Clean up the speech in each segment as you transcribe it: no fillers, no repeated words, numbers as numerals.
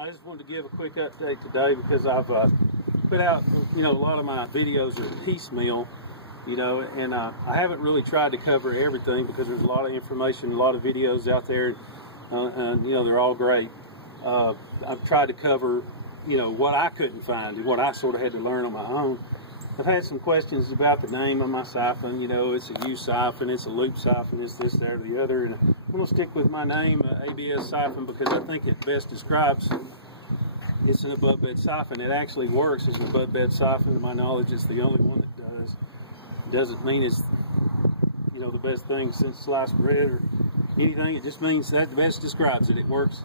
I just wanted to give a quick update today because I've put out, a lot of my videos are piecemeal, and I haven't really tried to cover everything because there's a lot of information, a lot of videos out there, and they're all great. I've tried to cover, what I couldn't find and what I sort of had to learn on my own. I've had some questions about the name of my siphon. It's a U siphon, it's a loop siphon, it's this, that, or the other. And I'm going to stick with my name, ABS siphon, because I think it best describes it's an above bed siphon. It actually works as an above bed siphon. To my knowledge, it's the only one that does. It doesn't mean it's, the best thing since sliced bread or anything. It just means that best describes it. It works.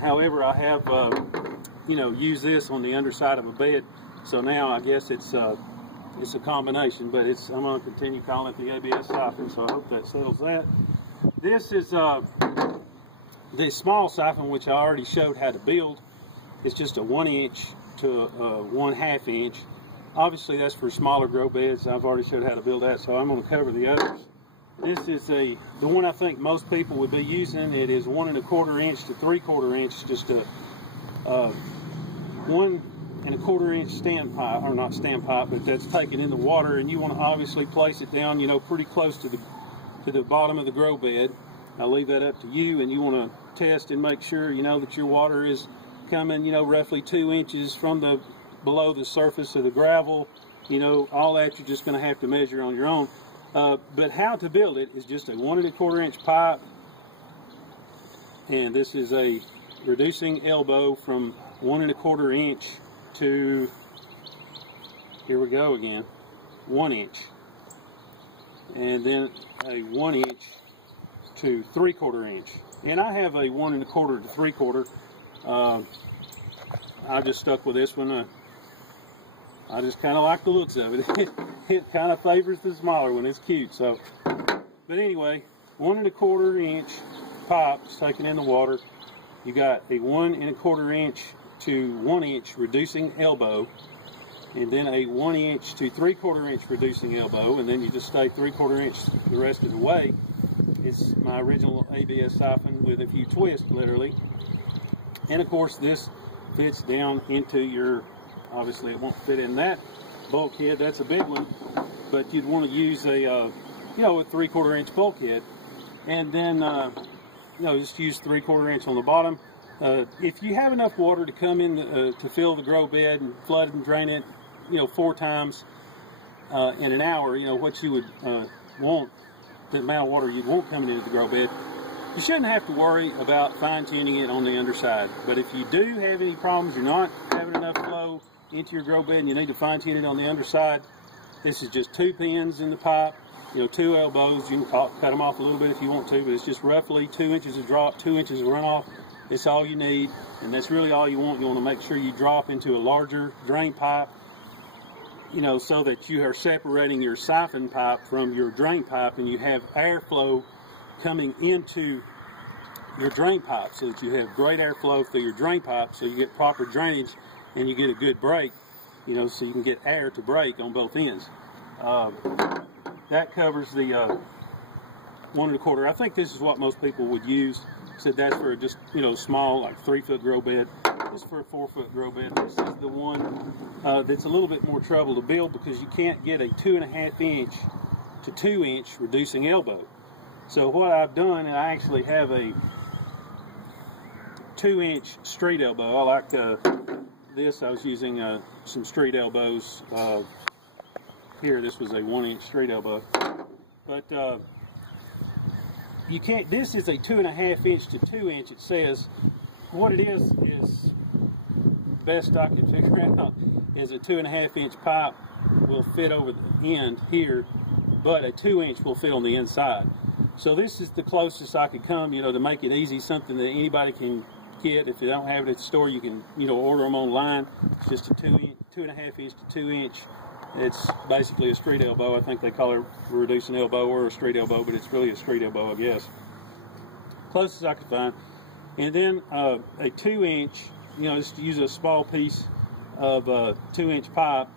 However, I have, used this on the underside of a bed. So now I guess it's a combination, but I'm going to continue calling it the ABS siphon, so I hope that settles that. This is the small siphon, which I already showed how to build. It's just a 1 inch to a 1/2 inch. Obviously that's for smaller grow beds. I've already showed how to build that, so I'm going to cover the others. This is the one I think most people would be using. It is 1 1/4 inch to 3/4 inch, just a 1 1/4 inch standpipe, or not standpipe, but that's taken in the water, and you want to obviously place it down, pretty close to the bottom of the grow bed. I'll leave that up to you, and you want to test and make sure, that your water is coming, roughly 2 inches from below the surface of the gravel. All that you're just going to have to measure on your own. But how to build it is just a 1 1/4 inch pipe, and this is a reducing elbow from 1 1/4 inch to, here we go again, 1 inch, and then a 1 inch to 3/4 inch. And I have a 1 1/4 to 3/4. I just stuck with this one. I just kind of like the looks of it. It kind of favors the smaller one. It's cute. So, but anyway, 1 1/4 inch pipe is taken in the water. You got a 1 1/4 inch to 1 inch reducing elbow, and then a 1 inch to 3/4 inch reducing elbow, and then you just stay 3/4 inch the rest of the way. It's my original ABS siphon with a few twists, literally. And of course, this fits down into your, obviously it won't fit in that bulkhead, that's a big one, but you'd want to use a 3/4 inch bulkhead, and then just use 3/4 inch on the bottom. If you have enough water to come in to fill the grow bed and flood and drain it, 4 times in an hour, what you would want, the amount of water you'd want coming into the grow bed, you shouldn't have to worry about fine-tuning it on the underside. But if you do have any problems, you're not having enough flow into your grow bed and you need to fine-tune it on the underside, this is just 2 pins in the pipe, 2 elbows. You can cut them off a little bit if you want to, but it's just roughly 2 inches of drop, 2 inches of runoff. It's all you need, and that's really all you want. You want to make sure you drop into a larger drain pipe, so that you are separating your siphon pipe from your drain pipe, and you have airflow coming into your drain pipe, so that you have great airflow through your drain pipe, so you get proper drainage and you get a good break, so you can get air to break on both ends. That covers the 1 1/4. I think this is what most people would use. Said that's for just small, like 3-foot grow bed. This is for a 4-foot grow bed. This is the one that's a little bit more trouble to build because you can't get a 2 1/2 inch to 2 inch reducing elbow. So what I've done, and I actually have a 2 inch street elbow. I like this. I was using some street elbows. Here, this was a 1 inch street elbow, but you can't. This is a 2 1/2 inch to 2 inch. It says what it is best I can figure out is a 2 1/2 inch pipe will fit over the end here, but a 2 inch will fit on the inside. So this is the closest I could come, to make it easy, something that anybody can get. If you don't have it at the store, you can, order them online. It's just a 2 1/2 inch to 2 inch. It's basically a street elbow. I think they call it a reducing elbow or a street elbow, but it's really a street elbow, I guess. Closest I could find. And then a 2 inch, just use a small piece of 2 inch pipe,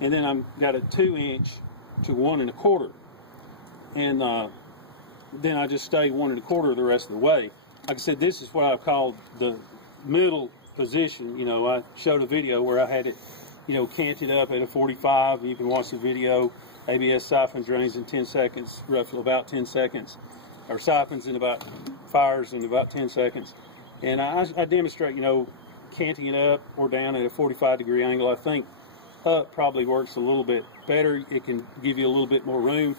and then I've got a 2 inch to 1 1/4. And then I just stay 1 1/4 the rest of the way. Like I said, this is what I've called the middle position. You know, I showed a video where I had it, you know, canted up at a 45. You can watch the video. ABS siphon drains in 10 seconds, roughly about 10 seconds, or siphons in about, fires in about 10 seconds. And I demonstrate, you know, canting it up or down at a 45-degree angle. I think up probably works a little bit better. It can give you a little bit more room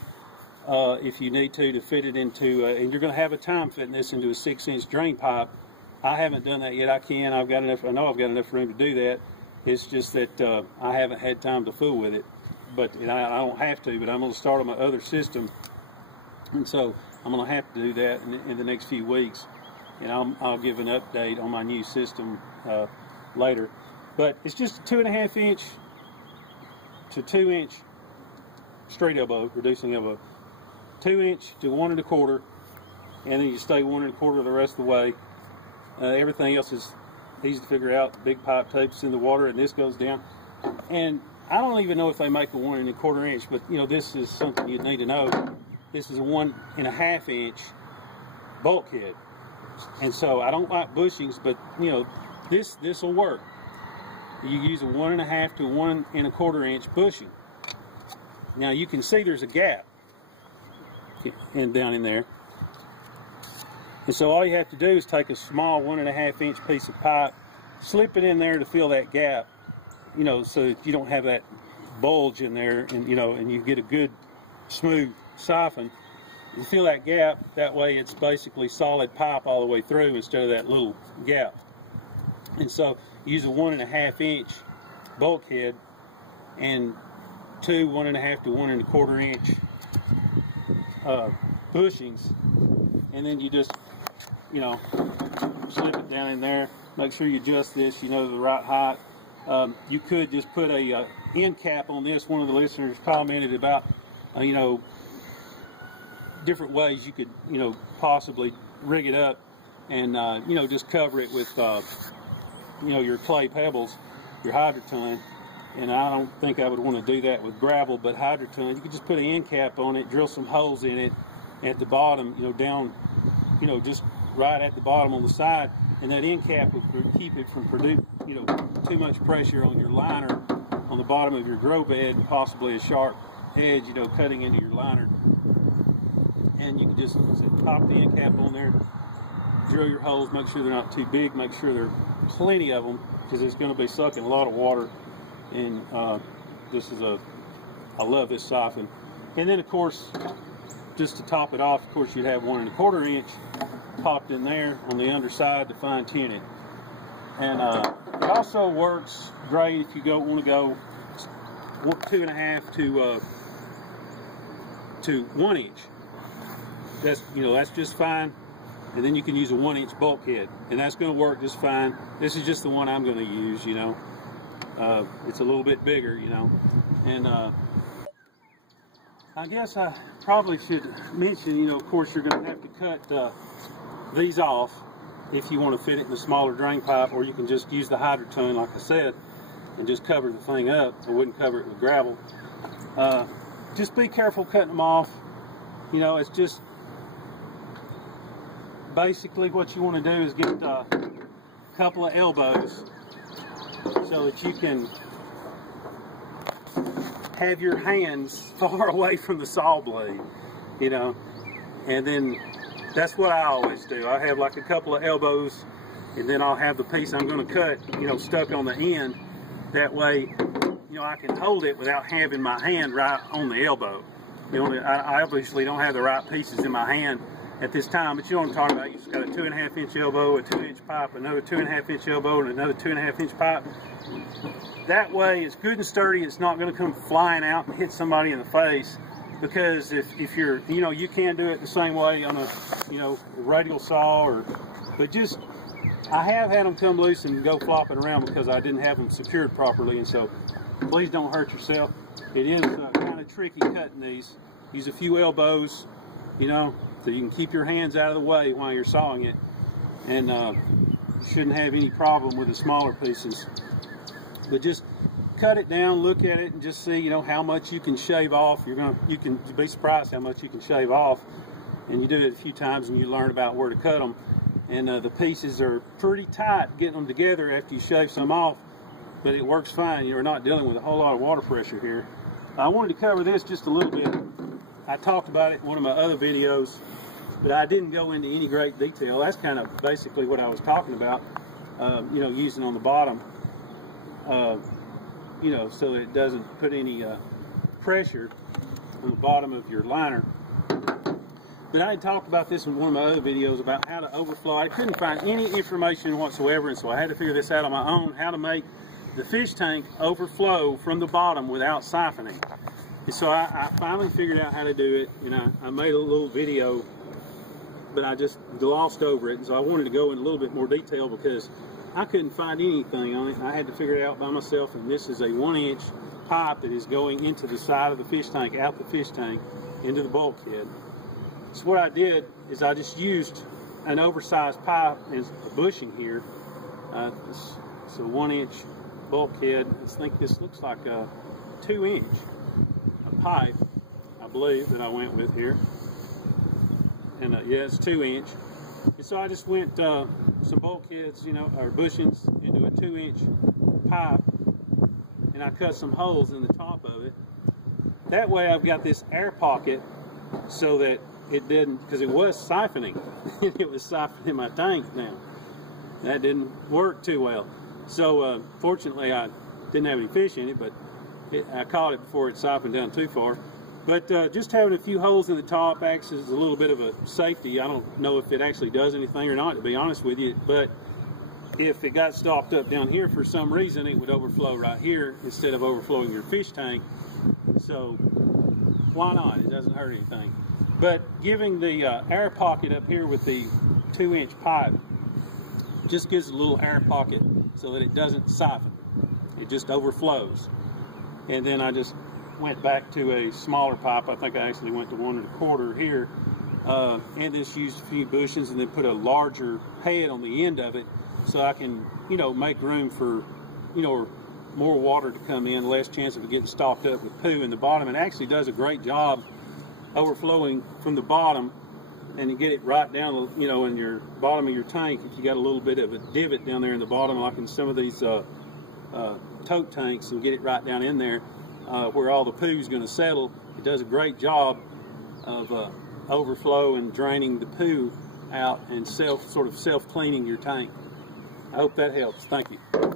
if you need to fit it into, and you're going to have a time fitting this into a 6-inch drain pipe. I haven't done that yet. I can. I've got enough. I know I've got enough room to do that. It's just that I haven't had time to fool with it. But I don't have to. But I'm going to start on my other system, and so I'm going to have to do that in the next few weeks. And I'll give an update on my new system later. But it's just a 2.5-inch to 2-inch straight elbow, reducing elbow. 2-inch to 1 1/4, and then you stay 1 1/4 the rest of the way. Everything else is easy to figure out. The big pipe tapes in the water, and this goes down. And I don't even know if they make a 1 1/4 inch, but you know, this is something you'd need to know. This is a 1 1/2-inch bulkhead, and so I don't like bushings, but you know, this will work. You use a 1 1/2 to 1 1/4 inch bushing. Now you can see there's a gap down in there. And so all you have to do is take a small 1 1/2-inch piece of pipe, slip it in there to fill that gap, you know, so that you don't have that bulge in there, and you know, and you get a good smooth siphon. You fill that gap, that way it's basically solid pipe all the way through instead of that little gap. And so use a 1 1/2-inch bulkhead and 2 1 1/2 to 1 1/4 inch bushings, and then you just, you know, slip it down in there. Make sure you adjust this, you know, the right height. You could just put a end cap on this. One of the listeners commented about, you know, different ways you could, you know, possibly rig it up and, you know, just cover it with, you know, your clay pebbles, your hydroton. And I don't think I would want to do that with gravel, but hydroton, you could just put an end cap on it, drill some holes in it at the bottom, you know, down, you know, just right at the bottom on the side, and that end cap would keep it from producing, you know, too much pressure on your liner on the bottom of your grow bed, and possibly a sharp edge, you know, cutting into your liner. And you can just pop the end cap on there, drill your holes, make sure they're not too big, make sure there are plenty of them, because it's going to be sucking a lot of water. And this is I love this siphon. And then of course, just to top it off, of course, you'd have 1 1/4 inch popped in there on the underside to fine tune it. And it also works great if you want to go 2 1/2 to 1 inch. That's, you know, that's just fine. And then you can use a 1 inch bulkhead, and that's going to work just fine. This is just the one I'm going to use, you know. It's a little bit bigger, you know. And I guess I probably should mention, you know, of course, you're going to have to cut these off if you want to fit it in a smaller drain pipe, or you can just use the hydroton, like I said, and just cover the thing up. I wouldn't cover it with gravel. Just be careful cutting them off. You know, it's just basically what you want to do is get a couple of elbows so that you can have your hands far away from the saw blade, you know. And then that's what I always do. I have like a couple of elbows, and then I'll have the piece I'm going to cut, you know, stuck on the end. That way, you know, I can hold it without having my hand right on the elbow. You know, I obviously don't have the right pieces in my hand at this time, but you know what I'm talking about. You've got a 2 1/2 inch elbow, a 2 inch pipe, another 2 1/2 inch elbow, and another 2 1/2 inch pipe. That way it's good and sturdy. It's not going to come flying out and hit somebody in the face, because if you're, you know, you can do it the same way on a, you know, radial saw, but just, I have had them come loose and go flopping around because I didn't have them secured properly. And so please don't hurt yourself. It is kind of tricky cutting these. Use a few elbows, you know, so you can keep your hands out of the way while you're sawing it, and you shouldn't have any problem with the smaller pieces. But just cut it down, look at it, and just see, you know, how much you can shave off. You can be surprised how much you can shave off, and you do it a few times and you learn about where to cut them. and the pieces are pretty tight getting them together after you shave some off, but it works fine. You're not dealing with a whole lot of water pressure here. I wanted to cover this just a little bit. I talked about it in one of my other videos, but I didn't go into any great detail. That's kind of basically what I was talking about, you know, using on the bottom, you know, so that it doesn't put any pressure on the bottom of your liner. But I had talked about this in one of my other videos about how to overflow. I couldn't find any information whatsoever, and so I had to figure this out on my own, how to make the fish tank overflow from the bottom without siphoning. And so I finally figured out how to do it, and I made a little video, but I just glossed over it. And so I wanted to go in a little bit more detail because I couldn't find anything on it, and I had to figure it out by myself. And this is a 1-inch pipe that is going into the side of the fish tank, out the fish tank, into the bulkhead. So what I did is I just used an oversized pipe as a bushing here. It's a 1-inch bulkhead. I think this looks like a 2-inch pipe, I believe, that I went with here. And yeah, it's 2-inch. And so I just went some bulkheads, you know, or bushings into a 2-inch pipe, and I cut some holes in the top of it. That way I've got this air pocket so that it didn't, because it was siphoning. It was siphoning my tank now. That didn't work too well. So fortunately I didn't have any fish in it, but I caught it before it siphoned down too far. But just having a few holes in the top acts as a little bit of a safety. I don't know if it actually does anything or not, to be honest with you, but if it got stopped up down here for some reason, it would overflow right here instead of overflowing your fish tank. So why not? It doesn't hurt anything. But giving the air pocket up here with the 2-inch pipe just gives a little air pocket so that it doesn't siphon. It just overflows. And then I just went back to a smaller pipe. I think I actually went to 1 1/4 here, and just used a few bushings and then put a larger head on the end of it so I can, you know, make room for, you know, more water to come in, less chance of it getting stopped up with poo in the bottom. It actually does a great job overflowing from the bottom, and you get it right down, you know, in your bottom of your tank. If you got a little bit of a divot down there in the bottom, like in some of these tote tanks, and get it right down in there where all the poo is going to settle. It does a great job of overflow and draining the poo out and sort of self-cleaning your tank. I hope that helps. Thank you.